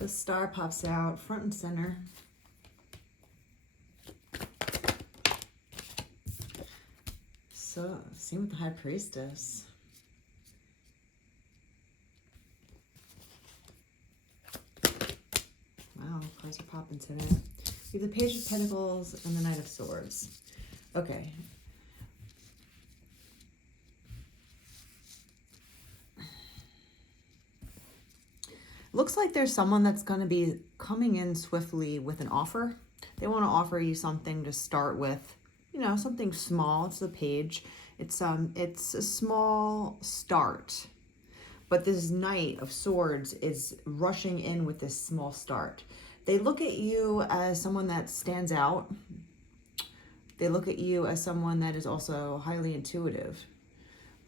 The star pops out front and center. So, same with the High Priestess. Wow, cards are popping today. We have the Page of Pentacles and the Knight of Swords. Okay. Looks like there's someone that's going to be coming in swiftly with an offer. They want to offer you something to start with, you know, something small. It's the page. It's a small start. But this Knight of Swords is rushing in with this small start. They look at you as someone that stands out. They look at you as someone that is also highly intuitive.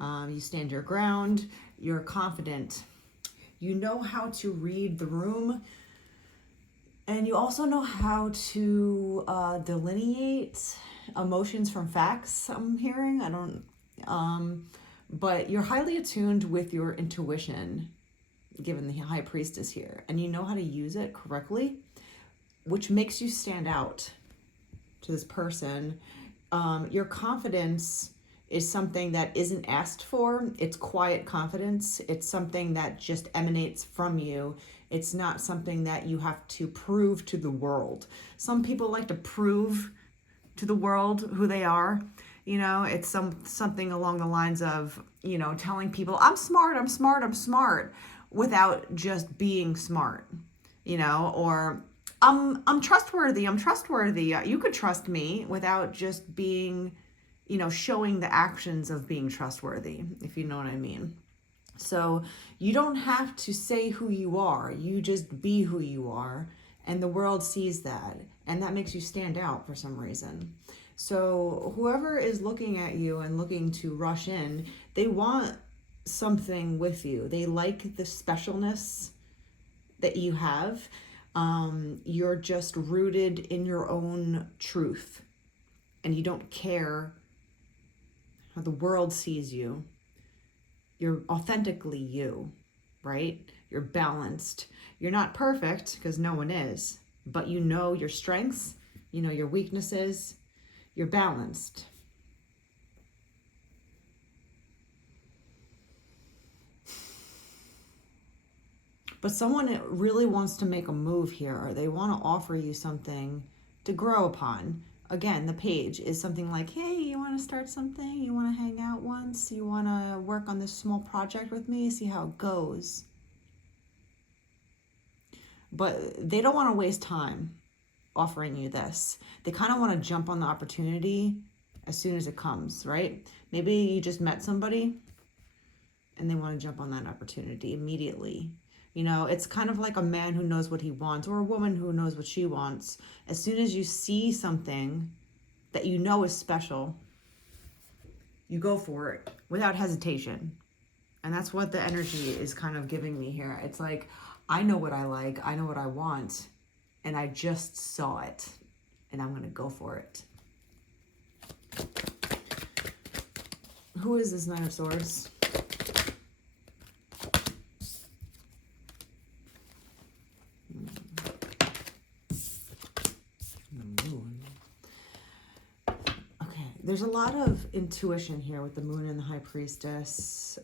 You stand your ground. You're confident. You know how to read the room, and you also know how to delineate emotions from facts, I'm hearing. I don't, but you're highly attuned with your intuition, given the High Priestess here, and you know how to use it correctly, which makes you stand out to this person. Your confidence is something that isn't asked for. It's quiet confidence. It's something that just emanates from you. It's not something that you have to prove to the world. Some people like to prove to the world who they are. You know, it's something along the lines of, you know, telling people, I'm smart, I'm smart, I'm smart, without just being smart, you know, or I'm trustworthy, I'm trustworthy. You could trust me, without just being, you know, showing the actions of being trustworthy, if you know what I mean. So you don't have to say who you are. You just be who you are. And the world sees that. And that makes you stand out for some reason. So whoever is looking at you and looking to rush in, they want something with you. They like the specialness that you have. You're just rooted in your own truth. And you don't care how the world sees you. You're authentically you, right? You're balanced. You're not perfect, because no one is, but you know your strengths, you know your weaknesses, you're balanced. But someone really wants to make a move here, or they want to offer you something to grow upon. Again, the page is something like, hey, you want to start something? You want to hang out once? You want to work on this small project with me? See how it goes. But they don't want to waste time offering you this. They kind of want to jump on the opportunity as soon as it comes, right? Maybe you just met somebody and they want to jump on that opportunity immediately. You know, it's kind of like a man who knows what he wants, or a woman who knows what she wants. As soon as you see something that you know is special, you go for it without hesitation. And that's what the energy is kind of giving me here. It's like, I know what I like, I know what I want, and I just saw it, and I'm going to go for it. Who is this Knight of Swords? There's a lot of intuition here with the Moon and the High Priestess.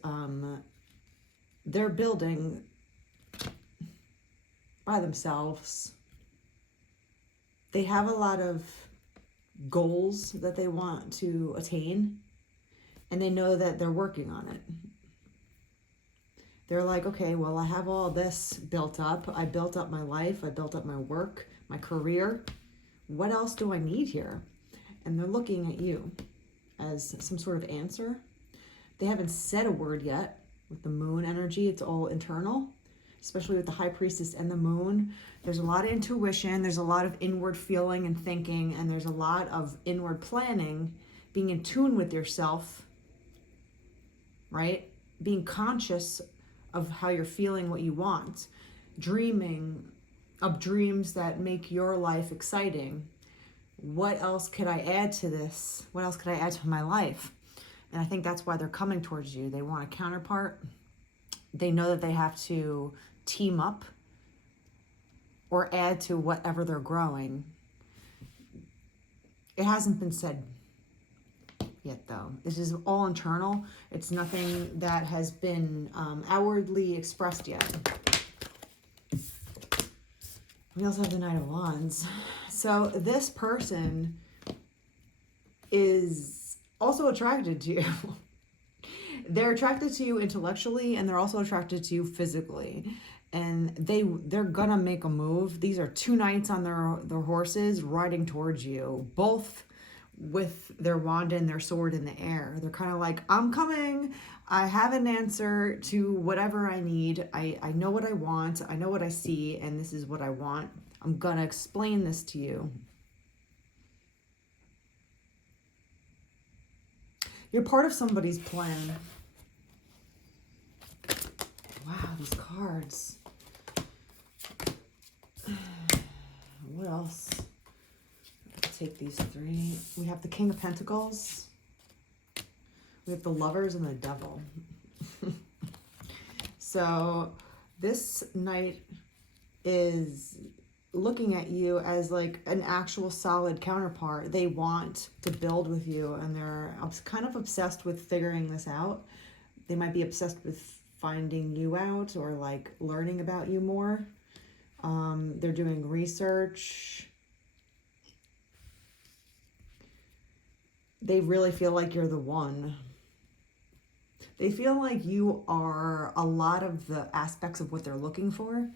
They're building by themselves. They have a lot of goals that they want to attain, and they know that they're working on it. They're like, okay, well, I have all this built up. I built up my life. I built up my work, my career. What else do I need here? And they're looking at you as some sort of answer. They haven't said a word yet with the Moon energy. It's all internal, especially with the High Priestess and the Moon. There's a lot of intuition. There's a lot of inward feeling and thinking. And there's a lot of inward planning, being in tune with yourself, right? Being conscious of how you're feeling, what you want. Dreaming of dreams that make your life exciting. What else could I add to this? What else could I add to my life? And I think that's why they're coming towards you. They want a counterpart. They know that they have to team up or add to whatever they're growing. It hasn't been said yet, though. This is all internal. It's nothing that has been outwardly expressed yet. We also have the Knight of Wands. So this person is also attracted to you. They're attracted to you intellectually, and they're also attracted to you physically. And they're gonna make a move. These are two knights on their horses riding towards you, both with their wand and their sword in the air. They're kind of like, I'm coming. I have an answer to whatever I need. I know what I want. I know what I see, and this is what I want. I'm gonna explain this to you. You're part of somebody's plan. Wow, these cards. What else? Take these three. We have the King of Pentacles. We have the Lovers and the Devil. So this knight is looking at you as like an actual solid counterpart. They want to build with you, and they're kind of obsessed with figuring this out. They might be obsessed with finding you out or like learning about you more. They're doing research. They really feel like you're the one. They feel like you are a lot of the aspects of what they're looking for.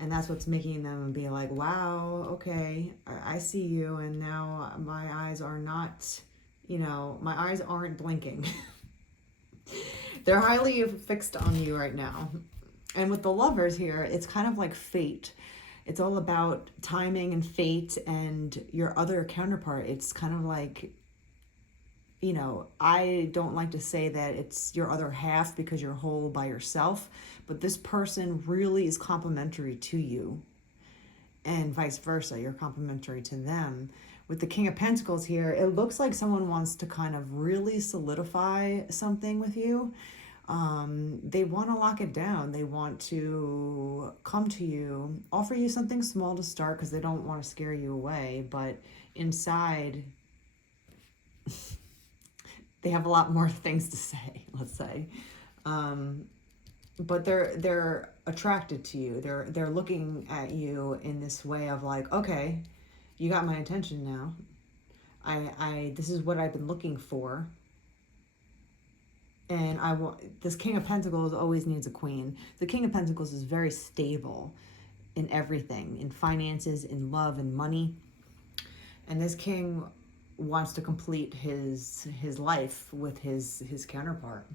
And that's what's making them be like, wow, okay, I see you. And now my eyes are not, my eyes aren't blinking. They're highly fixed on you right now. And with the Lovers here, it's kind of like fate. It's all about timing and fate and your other counterpart. It's kind of like, I don't like to say that it's your other half because you're whole by yourself, but this person really is complementary to you, and vice versa. You're complementary to them. With the King of Pentacles here, it looks like someone wants to kind of really solidify something with you. They want to lock it down. They want to come to you, offer you something small to start because they don't want to scare you away, but inside they have a lot more things to say, let's say. But they're attracted to you. They're looking at you in this way of like, okay, you got my attention now. This is what I've been looking for. And I want this King of Pentacles always needs a queen. The King of Pentacles is very stable in everything, in finances, in love, and money. And this king wants to complete his life with his counterpart.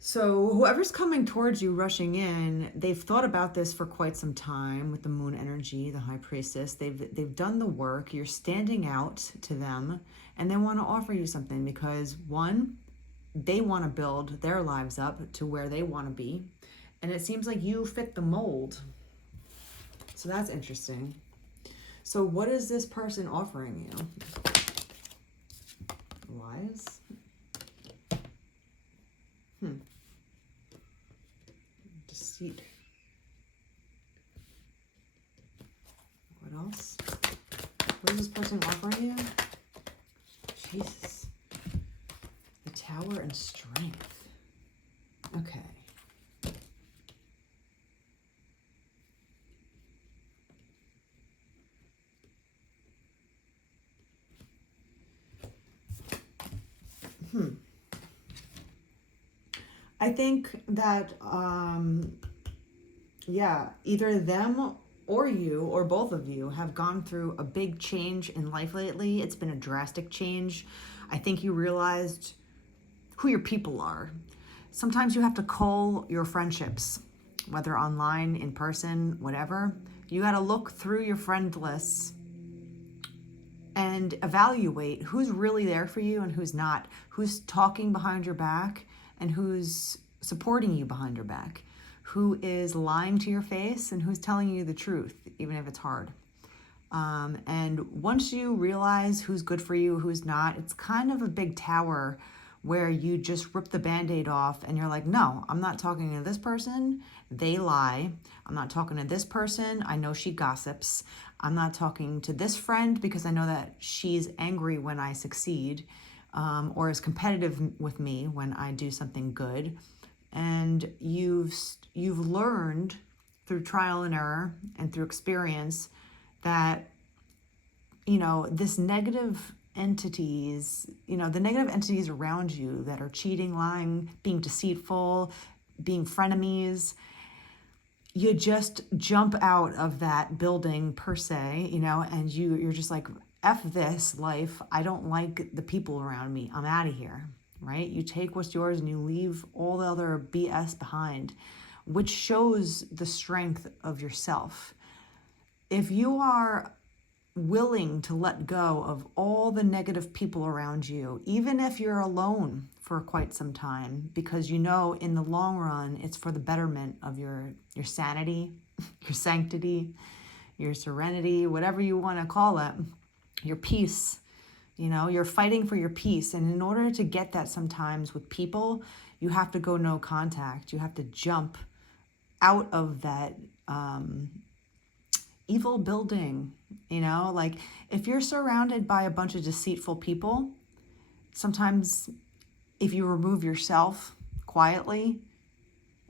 So whoever's coming towards you, rushing in, they've thought about this for quite some time with the moon energy, the high priestess. They've done the work. You're standing out to them, and they want to offer you something because, one, they want to build their lives up to where they want to be, and it seems like you fit the mold. So that's interesting. So what is this person offering you? Lies? Deceit. What else? What is this person offering you? Jesus. The Tower and Strength. Okay. I think that, either them or you or both of you have gone through a big change in life lately. It's been a drastic change. I think you realized who your people are. Sometimes you have to cull your friendships, whether online, in person, whatever. You got to look through your friend lists and evaluate who's really there for you and who's not, who's talking behind your back and who's supporting you behind your back, who is lying to your face and who's telling you the truth, even if it's hard. And once you realize who's good for you, who's not, it's kind of a big tower where you just rip the Band-Aid off and you're like, no, I'm not talking to this person. They lie. I'm not talking to this person. I know she gossips. I'm not talking to this friend because I know that she's angry when I succeed, or is competitive with me when I do something good. And you've learned through trial and error and through experience that, this negative entities, the negative entities around you that are cheating, lying, being deceitful, being frenemies, you just jump out of that building per se, and you're just like, F this life. I don't like the people around me. I'm out of here, right? You take what's yours and you leave all the other BS behind, which shows the strength of yourself. If you are willing to let go of all the negative people around you, even if you're alone for quite some time, because in the long run, it's for the betterment of your sanity, your sanctity, your serenity, whatever you want to call it, your peace. You're fighting for your peace. And in order to get that sometimes with people, you have to go no contact. You have to jump out of that evil building, like if you're surrounded by a bunch of deceitful people, sometimes if you remove yourself quietly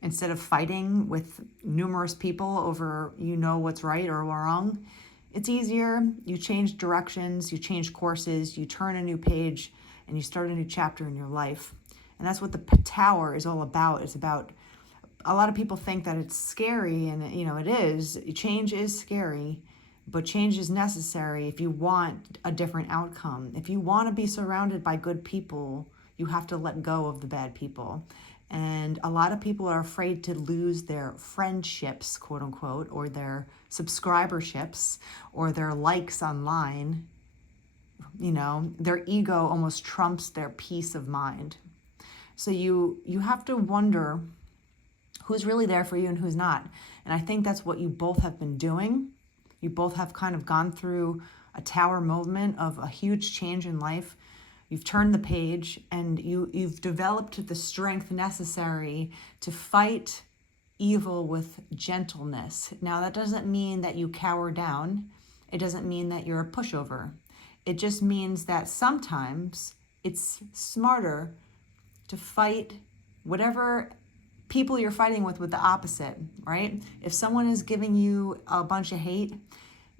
instead of fighting with numerous people over what's right or wrong, it's easier. You change directions, you change courses, you turn a new page, and you start a new chapter in your life. And that's what the tower is all about. It's about, a lot of people think that it's scary, and it is. Change is scary, but change is necessary if you want a different outcome. If you want to be surrounded by good people, you have to let go of the bad people. And a lot of people are afraid to lose their friendships, quote unquote, or their subscriberships, or their likes online. Their ego almost trumps their peace of mind. So you have to wonder who's really there for you and who's not. And I think that's what you both have been doing. You both have kind of gone through a tower moment of a huge change in life. You've turned the page, and you've developed the strength necessary to fight evil with gentleness. Now, that doesn't mean that you cower down. It doesn't mean that you're a pushover. It just means that sometimes it's smarter to fight whatever people you're fighting with the opposite, right? If someone is giving you a bunch of hate,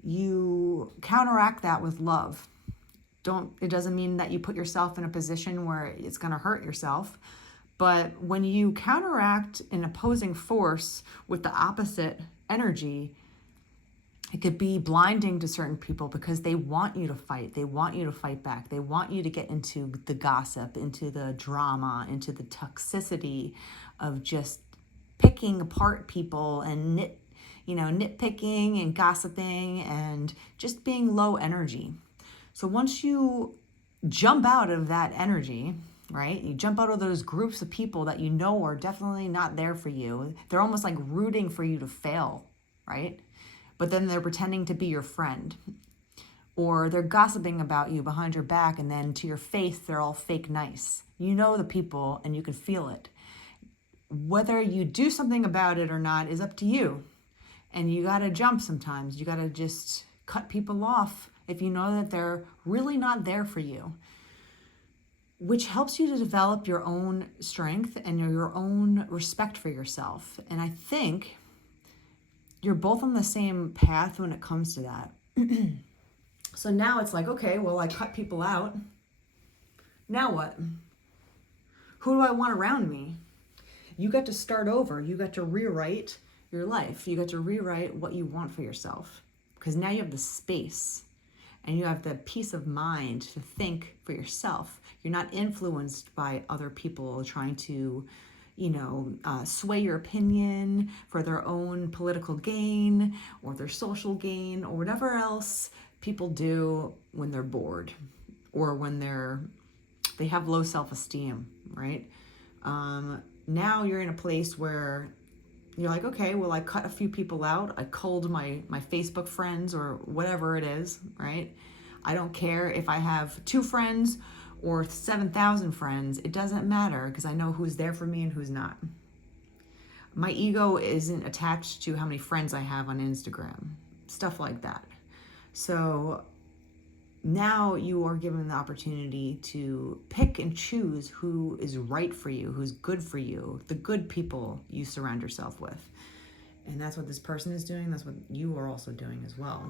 you counteract that with love. It doesn't mean that you put yourself in a position where it's going to hurt yourself. But when you counteract an opposing force with the opposite energy, it could be blinding to certain people because they want you to fight. They want you to fight back. They want you to get into the gossip, into the drama, into the toxicity of just picking apart people and nitpicking and gossiping and just being low energy. So once you jump out of that energy, right? You jump out of those groups of people that are definitely not there for you. They're almost like rooting for you to fail, right? But then they're pretending to be your friend. Or they're gossiping about you behind your back, and then to your face, they're all fake nice. You know the people, and you can feel it. Whether you do something about it or not is up to you. And you got to jump sometimes. You got to just cut people off if you know that they're really not there for you, which helps you to develop your own strength and your own respect for yourself. And I think you're both on the same path when it comes to that. So now it's like, okay, well, I cut people out. Now what? Who do I want around me? You got to start over. You got to rewrite your life. You got to rewrite what you want for yourself, because now you have the space and you have the peace of mind to think for yourself. You're not influenced by other people trying to, sway your opinion for their own political gain or their social gain or whatever else people do when they're bored or when they have low self-esteem, right? Now you're in a place where you're like, okay, well, I cut a few people out. I culled my Facebook friends or whatever it is, right? I don't care if I have 2 friends or 7,000 friends. It doesn't matter because I know who's there for me and who's not. My ego isn't attached to how many friends I have on Instagram, stuff like that. So now you are given the opportunity to pick and choose who is right for you, who's good for you, the good people you surround yourself with. And that's what this person is doing. That's what you are also doing as well.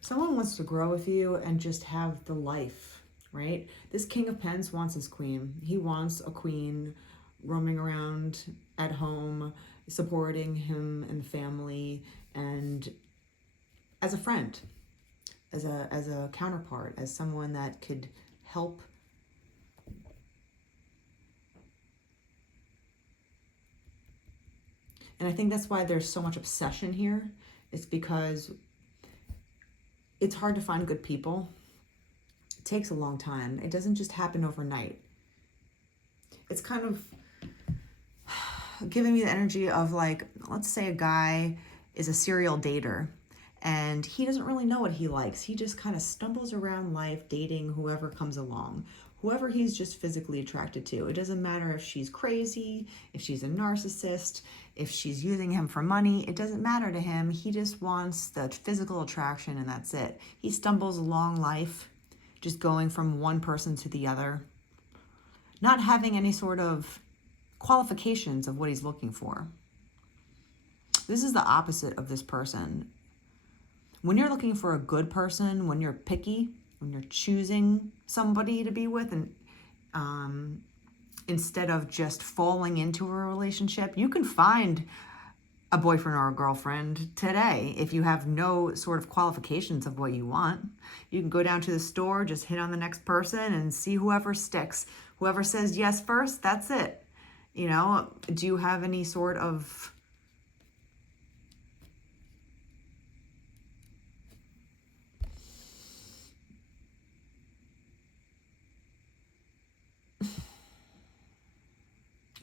Someone wants to grow with you and just have the life, right? This King of Pens wants his queen. He wants a queen roaming around at home, supporting him and the family, and as a friend, as a counterpart, as someone that could help. And I think that's why there's so much obsession here. It's because it's hard to find good people. It takes a long time. It doesn't just happen overnight. It's kind of giving me the energy of, like, let's say a guy is a serial dater and he doesn't really know what he likes. He just kind of stumbles around life dating whoever comes along, whoever he's just physically attracted to. It doesn't matter if she's crazy, if she's a narcissist, if she's using him for money. It doesn't matter to him. He just wants the physical attraction and that's it. He stumbles along life, just going from one person to the other, not having any sort of qualifications of what he's looking for. This is the opposite of this person. When you're looking for a good person, when you're picky, when you're choosing somebody to be with, and instead of just falling into a relationship, you can find a boyfriend or a girlfriend today if you have no sort of qualifications of what you want. You can go down to the store, just hit on the next person and see whoever sticks. Whoever says yes first, that's it. You know, do you have any sort of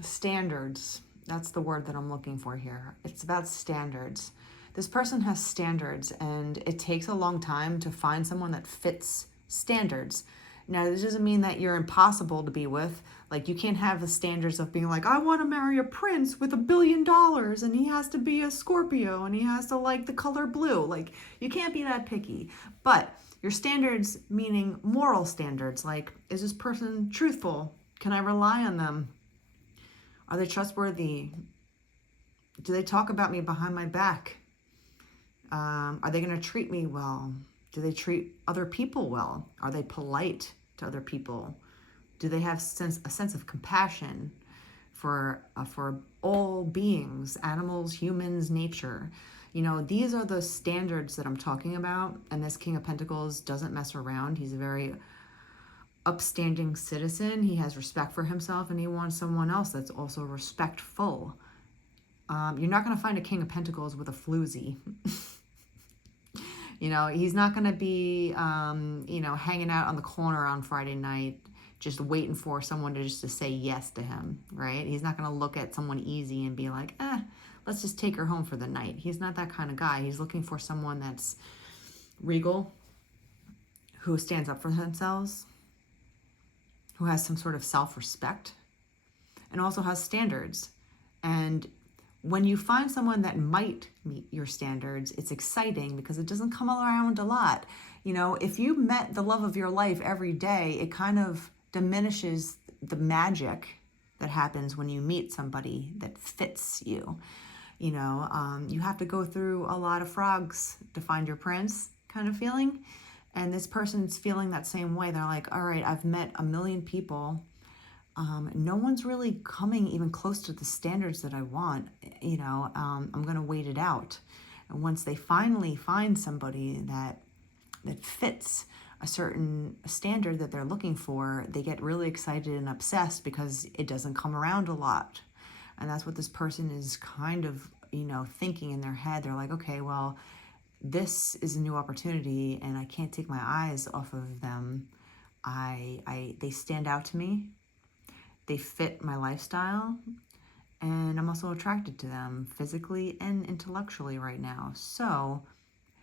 standards? That's the word that I'm looking for here. It's about standards. This person has standards, and it takes a long time to find someone that fits standards. Now, this doesn't mean that you're impossible to be with. Like, you can't have the standards of being like, I want to marry a prince with $1 billion and he has to be a Scorpio and he has to like the color blue. Like, you can't be that picky. But your standards, meaning moral standards, like, is this person truthful? Can I rely on them? Are they trustworthy? Do they talk about me behind my back? Are they going to treat me well? Do they treat other people well? Are they polite to other people? Do they have a sense of compassion for all beings, animals, humans, nature? You know, these are the standards that I'm talking about. And this King of Pentacles doesn't mess around. He's a very upstanding citizen. He has respect for himself, and he wants someone else that's also respectful. You're not going to find a King of Pentacles with a floozy. You know, he's not going to be, hanging out on the corner on Friday night, just waiting for someone to say yes to him, right? He's not going to look at someone easy and be like, let's just take her home for the night. He's not that kind of guy. He's looking for someone that's regal, who stands up for themselves, who has some sort of self-respect, and also has standards. And when you find someone that might meet your standards, it's exciting because it doesn't come around a lot. You know, if you met the love of your life every day, it kind of diminishes the magic that happens when you meet somebody that fits you. You know, you have to go through a lot of frogs to find your prince kind of feeling. And this person's feeling that same way. They're like, all right, I've met 1 million people. No one's really coming even close to the standards that I want. You know, I'm going to wait it out. And once they finally find somebody that fits a certain standard that they're looking for, they get really excited and obsessed because it doesn't come around a lot. And that's what this person is kind of, thinking in their head. They're like, okay, well, this is a new opportunity and I can't take my eyes off of them. They stand out to me. they fit my lifestyle, and I'm also attracted to them physically and intellectually right now. So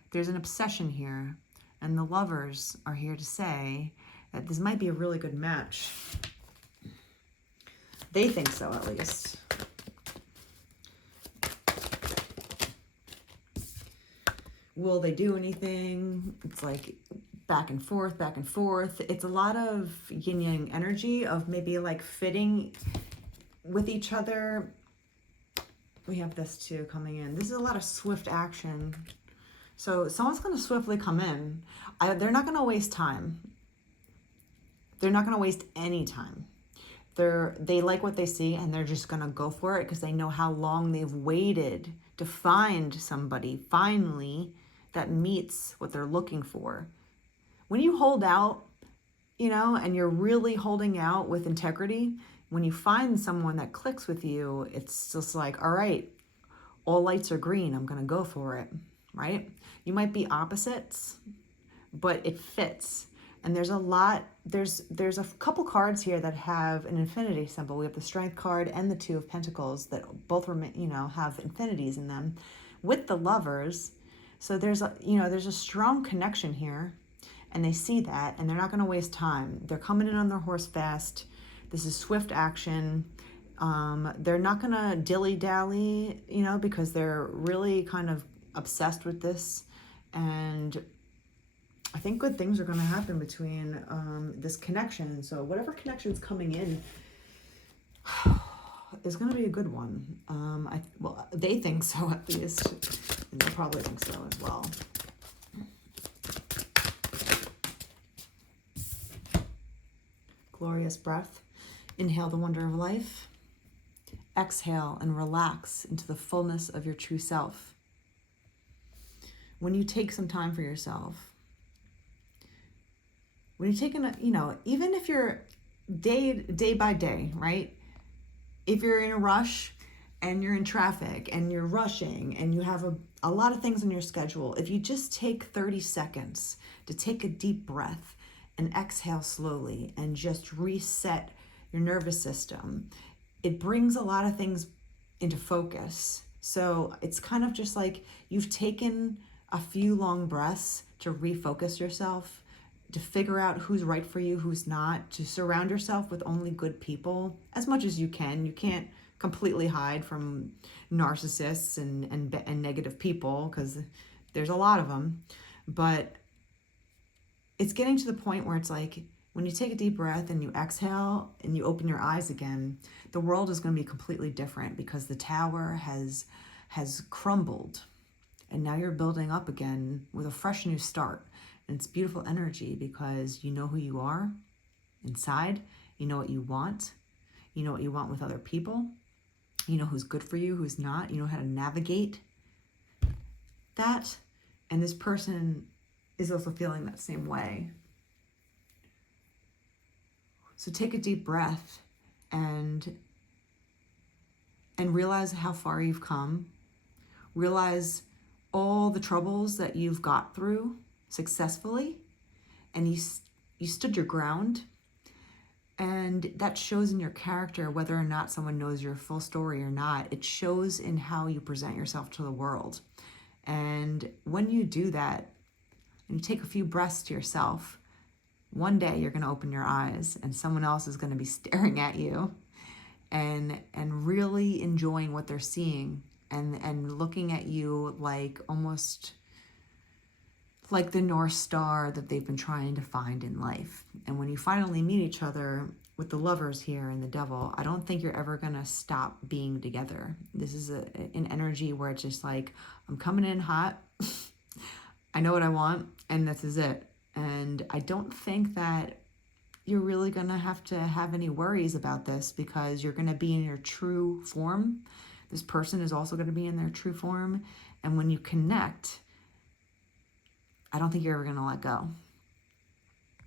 there's an obsession here, and the lovers are here to say that this might be a really good match. They think so, at least. Will they do anything? It's like back and forth, back and forth. It's a lot of yin-yang energy of maybe like fitting with each other. We have this too coming in. This is a lot of swift action. So someone's going to swiftly come in. They're not going to waste time. They're not going to waste any time. They like what they see, and they're just going to go for it because they know how long they've waited to find somebody finally that meets what they're looking for. When you hold out, and you're really holding out with integrity, when you find someone that clicks with you, it's just like, all right, all lights are green. I'm going to go for it, right? You might be opposites, but it fits. And there's a couple cards here that have an infinity symbol. We have the Strength card and the Two of Pentacles that both have infinities in them with the Lovers. So there's a strong connection here, and they see that, and they're not going to waste time. They're coming in on their horse fast. This is swift action. They're not going to dilly-dally, because they're really kind of obsessed with this. And I think good things are going to happen between this connection. So whatever connection's coming in is going to be a good one. They think so, at least. And they'll probably think so as well. Glorious breath. Inhale the wonder of life. Exhale and relax into the fullness of your true self. When you take some time for yourself, when you're taking even if you're day by day, right? If you're in a rush and you're in traffic and you're rushing and you have a lot of things on your schedule, if you just take 30 seconds to take a deep breath and exhale slowly and just reset your nervous system, it brings a lot of things into focus. So it's kind of just like you've taken a few long breaths to refocus yourself, to figure out who's right for you, who's not, to surround yourself with only good people as much as you can. You can't completely hide from narcissists and negative people, because there's a lot of them. But it's getting to the point where it's like when you take a deep breath and you exhale and you open your eyes again, the world is going to be completely different, because the tower has crumbled, and now you're building up again with a fresh new start. And it's beautiful energy, because you know who you are inside. You know what you want. You know what you want with other people. You know who's good for you, who's not. You know how to navigate that. And this person is also feeling that same way. So take a deep breath and realize how far you've come. Realize all the troubles that you've got through successfully, and you stood your ground. And that shows in your character, whether or not someone knows your full story or not. It shows in how you present yourself to the world. And when you do that, and you take a few breaths to yourself, one day you're going to open your eyes and someone else is going to be staring at you and really enjoying what they're seeing, and looking at you like almost like the North Star that they've been trying to find in life. And when you finally meet each other with the Lovers here and the Devil, I don't think you're ever going to stop being together. This is an energy where it's just like, I'm coming in hot. I know what I want, and this is it. And I don't think that you're really going to have any worries about this, because you're going to be in your true form. This person is also going to be in their true form. And when you connect, I don't think you're ever going to let go.